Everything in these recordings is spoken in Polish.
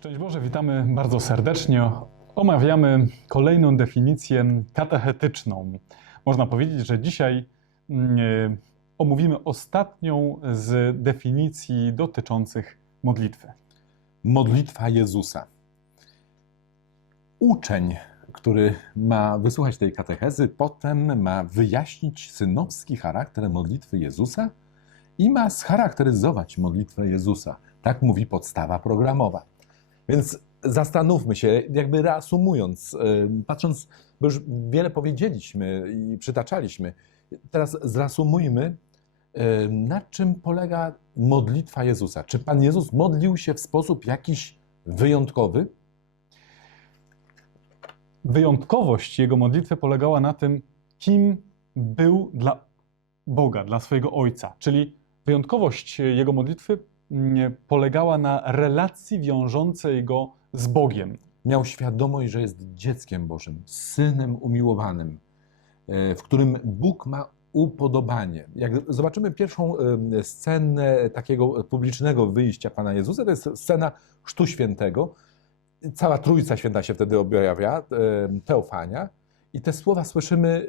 Szczęść Boże, witamy bardzo serdecznie. Omawiamy kolejną definicję katechetyczną. Można powiedzieć, że dzisiaj mm, e, omówimy ostatnią z definicji dotyczących modlitwy. Modlitwa Jezusa. Uczeń, który ma wysłuchać tej katechezy, potem ma wyjaśnić synowski charakter modlitwy Jezusa i ma scharakteryzować modlitwę Jezusa. Tak mówi podstawa programowa. Więc zastanówmy się, jakby reasumując, yy, patrząc, bo już wiele powiedzieliśmy i przytaczaliśmy, teraz zreasumujmy, yy, na czym polega modlitwa Jezusa. Czy Pan Jezus modlił się w sposób jakiś wyjątkowy? Wyjątkowość jego modlitwy polegała na tym, kim był dla Boga, dla swojego Ojca. Czyli wyjątkowość jego modlitwy polegała na relacji wiążącej go z Bogiem. Miał świadomość, że jest dzieckiem Bożym, synem umiłowanym, e, w którym Bóg ma upodobanie. Jak zobaczymy pierwszą e, scenę takiego publicznego wyjścia Pana Jezusa, to jest scena Chrztu Świętego. Cała Trójca Święta się wtedy objawia, e, Teofania. I te słowa słyszymy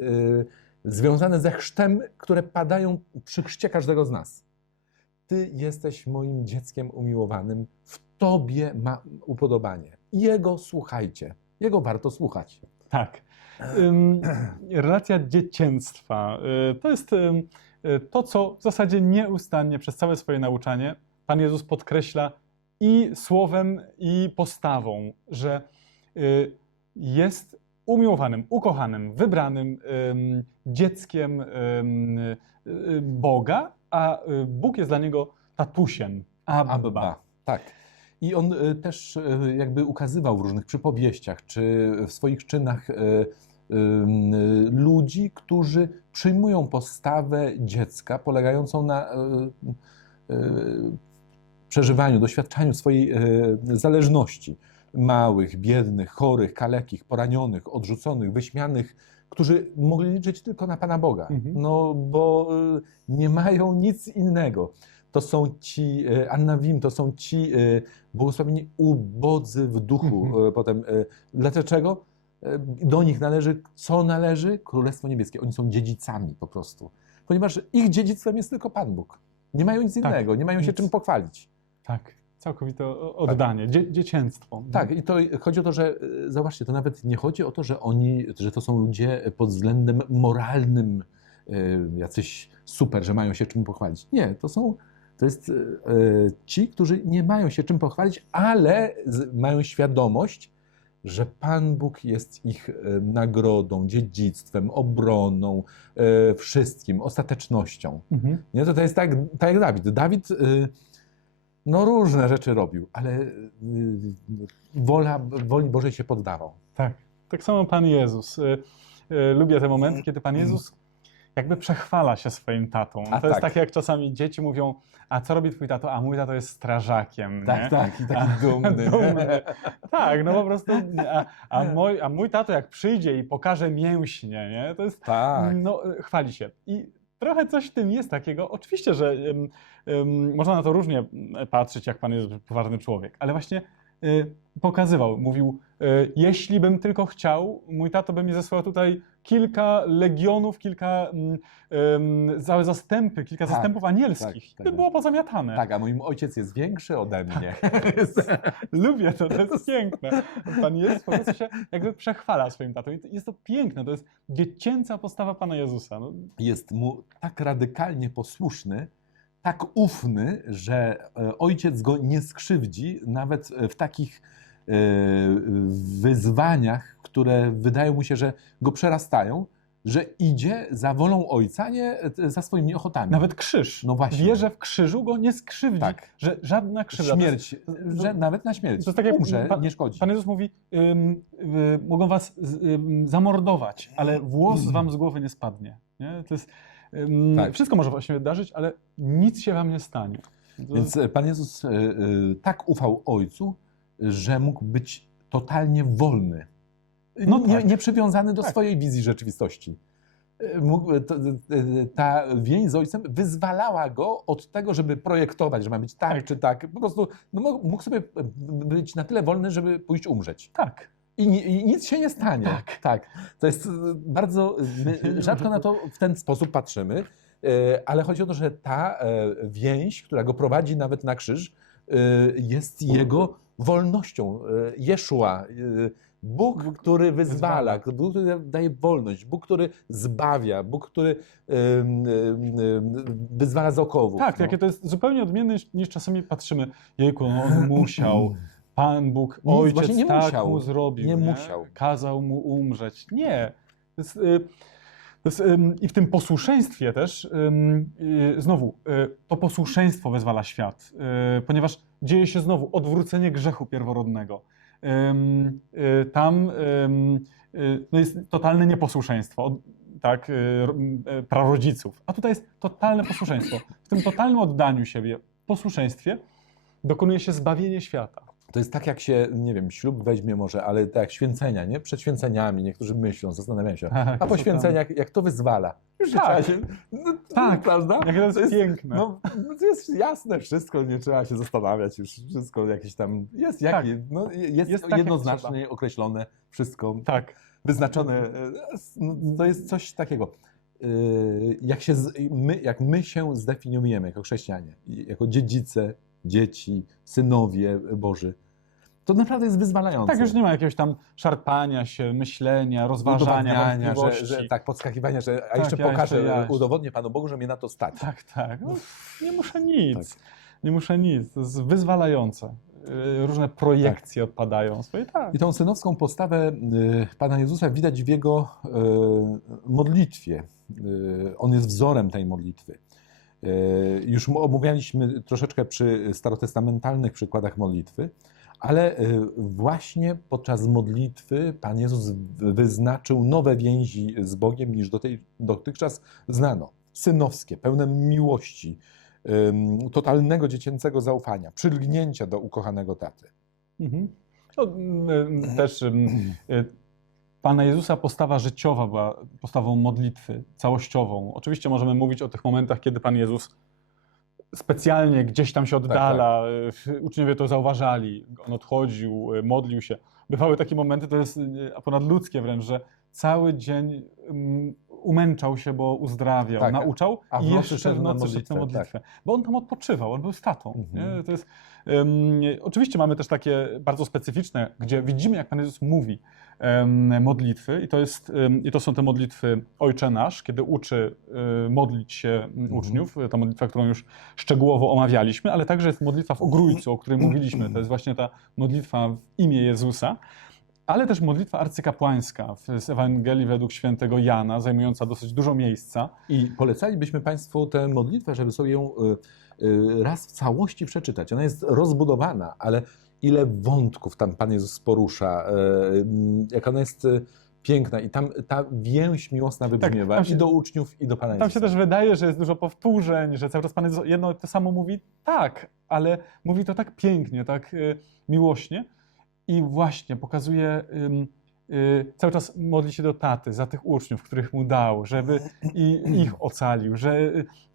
związane ze chrztem, które padają przy chrzcie każdego z nas. Ty jesteś moim dzieckiem umiłowanym, w Tobie ma upodobanie. Jego słuchajcie, Jego warto słuchać. Tak. Relacja dziecięctwa y, to jest y, to, co w zasadzie nieustannie przez całe swoje nauczanie Pan Jezus podkreśla i słowem, i postawą, że y, jest umiłowanym, ukochanym, wybranym ym, dzieckiem Boga, a y, Bóg jest dla niego tatusiem. Abba. Abba. Tak. I on y, też y, jakby ukazywał w różnych przypowieściach czy w swoich czynach ludzi, którzy przyjmują postawę dziecka polegającą na przeżywaniu, doświadczaniu swojej zależności. Małych, biednych, chorych, kalekich, poranionych, odrzuconych, wyśmianych, którzy mogli liczyć tylko na Pana Boga, Mhm. no bo y, nie mają nic innego. To są ci, y, Anna Wim, to są ci y, błogosławieni ubodzy w duchu. Mhm. Potem, dlaczego? Do nich należy, co należy? Królestwo Niebieskie. Oni są dziedzicami po prostu. Ponieważ ich dziedzictwem jest tylko Pan Bóg. Nie mają nic Tak, innego, nie mają się nic. czym pochwalić. Tak, całkowite o- oddanie, dzie, dziecięstwo. Tak, i to chodzi o to, że y, zobaczcie, to nawet nie chodzi o to, że oni, że to są ludzie pod względem moralnym y, jacyś super, że mają się czym pochwalić. Nie, to są, to jest y, ci, którzy nie mają się czym pochwalić, ale mają świadomość, że Pan Bóg jest ich nagrodą, dziedzictwem, obroną, wszystkim, ostatecznością. Mhm. Nie, to, to jest tak, tak jak Dawid. Dawid no różne rzeczy robił, ale y, wola, woli Bożej się poddawał. Tak, tak samo Pan Jezus. Y, y, Lubię te momenty, kiedy Pan Jezus jakby przechwala się swoim tatą. A to jest tak. jak czasami dzieci mówią, a co robi twój tato? A mój tato jest strażakiem. nie? tak, i A- dumny. Tak, no po prostu, a, a, Nie. mój, a mój tato jak przyjdzie i pokaże mięśnie, nie? to jest, Tak. no chwali się. I trochę coś w tym jest takiego. Oczywiście, że ym, ym, można na to różnie patrzeć, jak Pan jest poważny człowiek, ale właśnie pokazywał, mówił, y, jeśli bym tylko chciał, mój tato by mi zesłał tutaj kilka legionów, kilka całe zastępy, kilka Tak, zastępów anielskich. tak, tak. by było pozamiatane. Tak, a mój ojciec jest większy ode mnie. Lubię to, to jest piękne. Pan Jezus po prostu się jakby przechwala swoim tatą. Jest to piękne, to jest dziecięca postawa Pana Jezusa. No, Jest mu tak radykalnie posłuszny, tak ufny, że e, ojciec go nie skrzywdzi, nawet w takich e, wyzwaniach, które wydają mu się, że go przerastają, że idzie za wolą ojca, nie e, za swoimi ochotami. nawet krzyż. No właśnie. Wie, że w krzyżu go nie skrzywdzi, Tak. że żadna krzywda. To jest- śmierć, że nawet na śmierć. to jest tak jak Umrze, pan- nie szkodzi. Pan Jezus mówi, ym, y, mogą was ym, zamordować, ale włos wam z głowy nie spadnie. Nie? To jest, Tak. Wszystko może się wydarzyć, ale nic się wam nie stanie. To- Więc e, Pan Jezus e, e, tak ufał Ojcu, że mógł być totalnie wolny. No nie, tak. nie przywiązany do Tak. swojej wizji rzeczywistości. mógł, to, ta więź z ojcem wyzwalała go od tego, żeby projektować, że ma być tak, Tak. czy tak. Po prostu no, mógł sobie być na tyle wolny, żeby pójść umrzeć. Tak. I, I nic się nie stanie. Tak. tak. To jest e, bardzo. My rzadko na to w ten sposób patrzymy, e, ale chodzi o to, że ta e, więź, która go prowadzi nawet na krzyż, jest jego wolnością. Jeszua. Bóg, który wyzwala, Bóg, który daje wolność, Bóg, który zbawia, Bóg, który wyzwala z okowów. Tak, no. jakie to jest zupełnie odmienne niż, niż czasami patrzymy, jejku, no on musiał, Pan Bóg, Nie, Ojciec nie tak musiał. mu zrobił. Nie musiał. Kazał mu umrzeć. Nie. To jest, y, to jest, ym, I w tym posłuszeństwie też, y, znowu, y, to posłuszeństwo wezwala świat, ponieważ dzieje się znowu odwrócenie grzechu pierworodnego. Tam no jest totalne nieposłuszeństwo. Tak, ro- prarodziców. A tutaj jest totalne posłuszeństwo. W tym totalnym oddaniu siebie, posłuszeństwie, dokonuje się zbawienie świata. To jest tak, jak się, nie wiem, ślub weźmie może, ale tak jak święcenia, nie? Przed święceniami niektórzy myślą, zastanawiają się, Tak, a po święceniach, jak to wyzwala? Już Tak. się... No, Tak. prawda? Jak to jest piękne. No, no to jest jasne wszystko, nie trzeba się zastanawiać już, wszystko jakieś tam, jest, jak, Tak. no, jest, Jest tak, jak jednoznacznie określone, wszystko Tak. wyznaczone, e, no, to jest coś takiego. E, Jak, się, my, jak my się zdefiniujemy jako chrześcijanie, jako dziedzice, dzieci, synowie Boży, to naprawdę jest wyzwalające. Tak, już nie ma jakiegoś tam szarpania się, myślenia, rozważania, że, że, tak, podskakiwania, że a Tak, jeszcze ja pokażę, jeszcze, ja jeszcze. udowodnię Panu Bogu, że mnie na to stać. Tak, tak. No, nie muszę nic. Nie muszę nic. To jest wyzwalające. Yy, Różne projekcje odpadają. Swoje, tak. I tą synowską postawę y, Pana Jezusa widać w Jego y, modlitwie. Y, On jest wzorem tej modlitwy. Y, Już mu omawialiśmy troszeczkę przy starotestamentalnych przykładach modlitwy, ale y, właśnie podczas modlitwy Pan Jezus wyznaczył nowe więzi z Bogiem niż do tej, dotychczas znano. Synowskie, pełne miłości, totalnego dziecięcego zaufania, przylgnięcia do ukochanego taty. Mhm. No, też y, Pana Jezusa postawa życiowa była postawą modlitwy całościową. Oczywiście możemy mówić o tych momentach, kiedy Pan Jezus specjalnie gdzieś tam się oddala, y, uczniowie to zauważali, on odchodził, y, modlił się. Bywały takie momenty, to jest y, ponadludzkie wręcz, że cały dzień mm, umęczał się, bo uzdrawiał, Tak, nauczał i jeszcze w nocy szedł na modlitwę, modlitwę. Bo on tam odpoczywał, on był z tatą. Mhm. To jest, Ym, oczywiście mamy też takie bardzo specyficzne, gdzie widzimy, jak Pan Jezus mówi em, modlitwy i to, jest, ym, i to są te modlitwy Ojcze Nasz, kiedy uczy y, modlić się Mhm. uczniów, ta modlitwa, którą już szczegółowo omawialiśmy, ale także jest modlitwa w Ogrójcu, o której mówiliśmy, to jest właśnie ta modlitwa w imię Jezusa, ale też modlitwa arcykapłańska z Ewangelii według świętego Jana, zajmująca dosyć dużo miejsca. I polecalibyśmy Państwu tę modlitwę, żeby sobie ją y, y, raz w całości przeczytać. Ona jest rozbudowana, ale ile wątków tam Pan Jezus porusza, y, y, jak ona jest y, piękna i tam ta więź miłosna wybrzmiewa tam się- i do uczniów, i do Pana Tam Jezusa. się też wydaje, że jest dużo powtórzeń, że cały czas Pan Jezus jedno to samo mówi, tak, ale mówi to tak pięknie, tak miłośnie i właśnie pokazuje, y, cały czas modli się do taty za tych uczniów, których mu dał, żeby ich ocalił, że,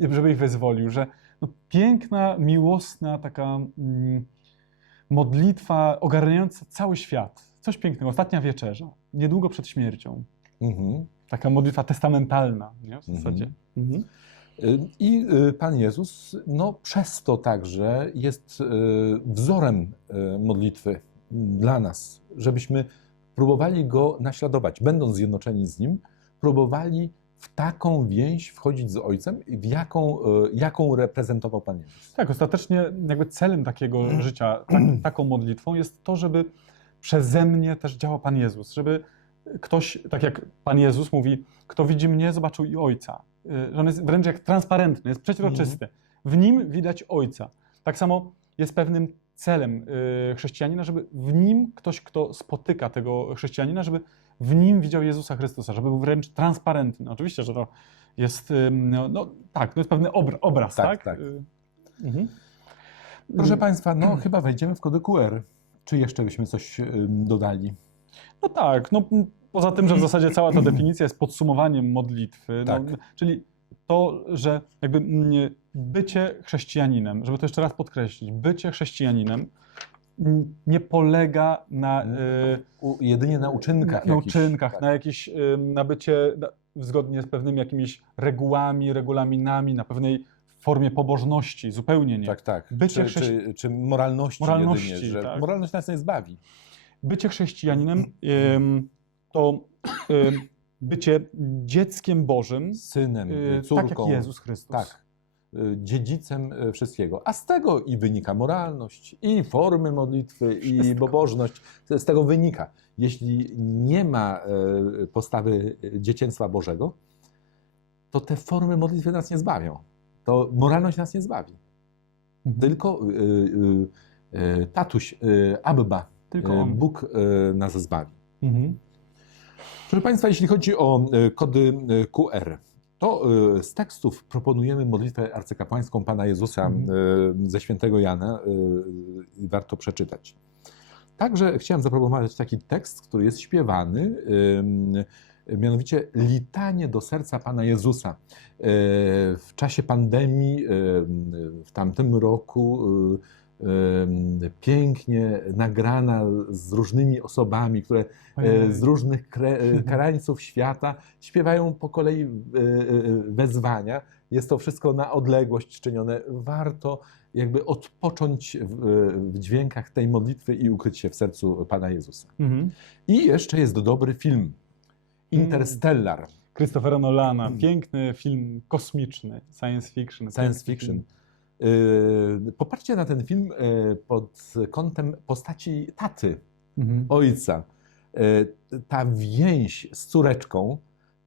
y, żeby ich wyzwolił, że no, piękna, miłosna taka mm, modlitwa ogarniająca cały świat. Coś pięknego. Ostatnia wieczerza, niedługo przed śmiercią. Mhm. Taka modlitwa testamentalna, nie? w Mhm. zasadzie. Mhm. Y, I Pan Jezus no, przez to także jest wzorem modlitwy dla nas, żebyśmy próbowali Go naśladować, będąc zjednoczeni z Nim, próbowali w taką więź wchodzić z Ojcem, w jaką, y, jaką reprezentował Pan Jezus. Tak, ostatecznie jakby celem takiego życia, tak, taką modlitwą jest to, żeby przeze mnie też działał Pan Jezus, żeby ktoś, tak jak Pan Jezus mówi, kto widzi mnie, zobaczył i Ojca. Y, Że on jest wręcz jak transparentny, jest przeźroczysty. W nim widać Ojca. Tak samo jest pewnym celem y, chrześcijanina, żeby w nim ktoś, kto spotyka tego chrześcijanina, żeby w nim widział Jezusa Chrystusa, żeby był wręcz transparentny. Oczywiście, że to jest, ym, no, no tak, to jest pewny obr- obraz, Tak, tak? tak. Y, mhm. Proszę Państwa, no chyba wejdziemy w kody QR. Czy jeszcze byśmy coś y, dodali? No tak, no poza tym, że w zasadzie cała ta definicja jest podsumowaniem modlitwy, Tak. no, czyli to, że jakby mm, bycie chrześcijaninem, żeby to jeszcze raz podkreślić, bycie chrześcijaninem nie polega na, y, U, jedynie na uczynkach. na jakichś, uczynkach, tak. na jakieś, y, na bycie na, zgodnie z pewnymi jakimiś regułami, regulaminami, na pewnej formie pobożności, zupełnie nie. Tak, tak. Bycie czy, chrześci- czy, czy moralności, Moralności, jedynie, że tak. moralność nas nie zbawi. bycie chrześcijaninem to bycie dzieckiem Bożym, Synem, y, córką. tak jak Jezus Chrystus. Tak. Y, Dziedzicem y, wszystkiego. A z tego i wynika moralność, i formy modlitwy, i Wszystko. pobożność. Z tego wynika. Jeśli nie ma y, postawy dzieciństwa Bożego, to te formy modlitwy nas nie zbawią. To moralność nas nie zbawi. Mhm. Tylko y, y, y, tatuś, y, Abba, Tylko on. Bóg y, nas zbawi. Mhm. Proszę Państwa, jeśli chodzi o kody QR, to e, z tekstów proponujemy modlitwę arcykapłańską Pana Jezusa Mhm. e, ze świętego Jana. e, i Warto przeczytać. Także chciałem zaproponować taki tekst, który jest śpiewany, mianowicie Litanie do serca Pana Jezusa. W czasie pandemii em, w tamtym roku pięknie nagrana z różnymi osobami, które e, z różnych kre, e, krańców świata śpiewają po kolei e, wezwania. Jest to wszystko na odległość czynione. Warto jakby odpocząć w, dźwiękach tej modlitwy i ukryć się w sercu Pana Jezusa. Mhm. I jeszcze jest dobry film. Interstellar. Christophera Nolana, Hmm. piękny film kosmiczny, science fiction. Science fiction. film. E, Popatrzcie na ten film e, pod kątem postaci taty. Mhm. ojca. E, Ta więź z córeczką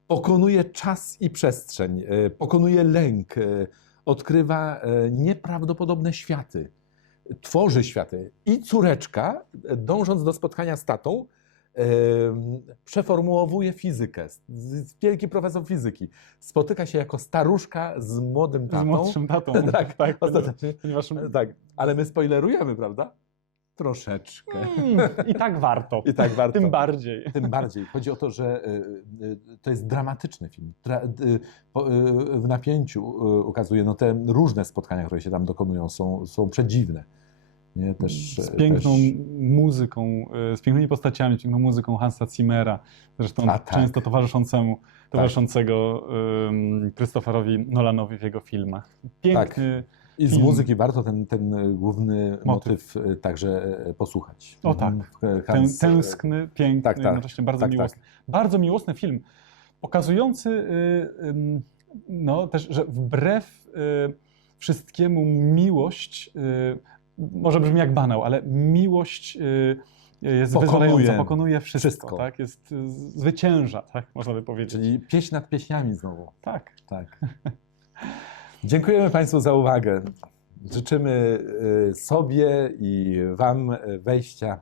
pokonuje czas i przestrzeń, pokonuje lęk, odkrywa nieprawdopodobne światy, tworzy światy. I córeczka, dążąc do spotkania z tatą, przeformułowuje fizykę. Z- z- Wielki profesor fizyki. Spotyka się jako staruszka z młodym Z tatą. młodszym tatą. Tak, tak ostatecznie. ponieważ, Tak, ale my spoilerujemy, prawda? Troszeczkę. Mm, I tak warto. I tak warto. Tym bardziej. Tym bardziej. Chodzi o to, że y, y, to jest dramatyczny film. Y, w napięciu ukazuje, no te różne spotkania, które się tam dokonują, są, są przedziwne. Nie? Też, z piękną też, muzyką, y, z pięknymi postaciami, z piękną muzyką Hansa Zimmera, zresztą A, tak. często towarzyszącemu, towarzyszącego ym, Christopherowi Nolanowi w jego filmach. Piękny. I z muzyki warto ten, ten główny motyw, y, także y, posłuchać. O tak. Mhm. Hans, y, tęskny, piękny, tak, tak. jednocześnie bardzo Tak, tak. miłosny. Bardzo miłosny film, pokazujący no, też, że wbrew wszystkiemu miłość, może brzmi jak banał, ale miłość y, jest Pokonuje pokonuje wszystko, wszystko. Tak? Jest, y, zwycięża, tak można by powiedzieć. Czyli pieśń nad pieśniami znowu. Tak. Tak. Dziękujemy Państwu za uwagę. Życzymy y, sobie i Wam wejścia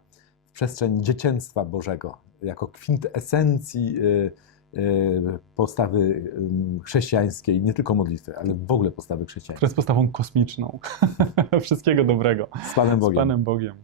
w przestrzeń dzieciństwa Bożego jako kwintesencji y, postawy y, chrześcijańskiej, nie tylko modlitwy, ale w ogóle postawy chrześcijańskiej. Która jest postawą kosmiczną. Wszystkiego dobrego. Z Panem Z Bogiem. Panem Bogiem.